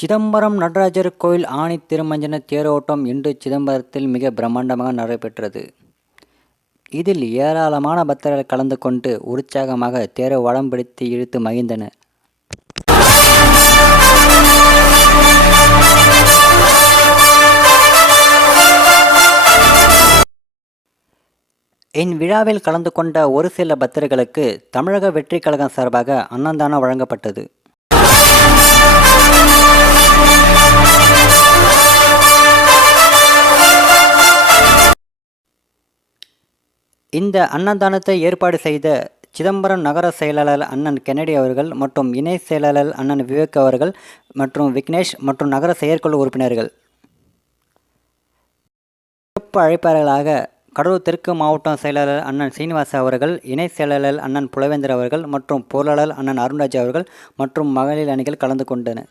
சிதம்பரம் நடராஜர் கோயில் ஆணி திருமஞ்சன தேரோட்டம் இன்று சிதம்பரத்தில் மிக பிரம்மாண்டமாக நடைபெற்றது. இதில் ஏராளமான பக்தர்கள் கலந்து கொண்டு உற்சாகமாக தேரை வடம் பிடித்து இழுத்து மகிழ்ந்தனர். இவ்விழாவில் கலந்து கொண்ட ஒரு சில பக்தர்களுக்கு தமிழக வெற்றிக் கழகம் சார்பாக அன்னதானம் வழங்கப்பட்டது. இந்த அன்னதானத்தை ஏற்பாடு செய்த சிதம்பரம் நகர செயலாளர் அண்ணன் கென்னடி அவர்கள் மற்றும் இணை செயலாளர் அண்ணன் விவேக் அவர்கள் மற்றும் விக்னேஷ் மற்றும் நகர செயற்குழு உறுப்பினர்கள். சிறப்பு அழைப்பாளர்களாக கடலூர் தெற்கு மாவட்ட செயலாளர் அண்ணன் சீனிவாச அவர்கள், இணை செயலாளர் அண்ணன் புலவேந்தர் அவர்கள் மற்றும் பொருளாளர் அண்ணன் அருண்ராஜ் அவர்கள் மற்றும் மகளிர் அணிகள் கலந்து கொண்டனர்.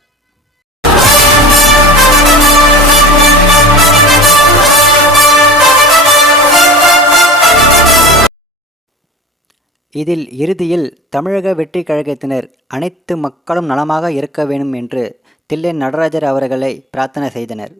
இதில் இறுதியில் தமிழக வெற்றி கழகத்தினர் அனைத்து மக்களும் நலமாக இருக்க வேண்டும் என்று தில்லை நடராஜர் அவர்களை பிரார்த்தனை செய்தனர்.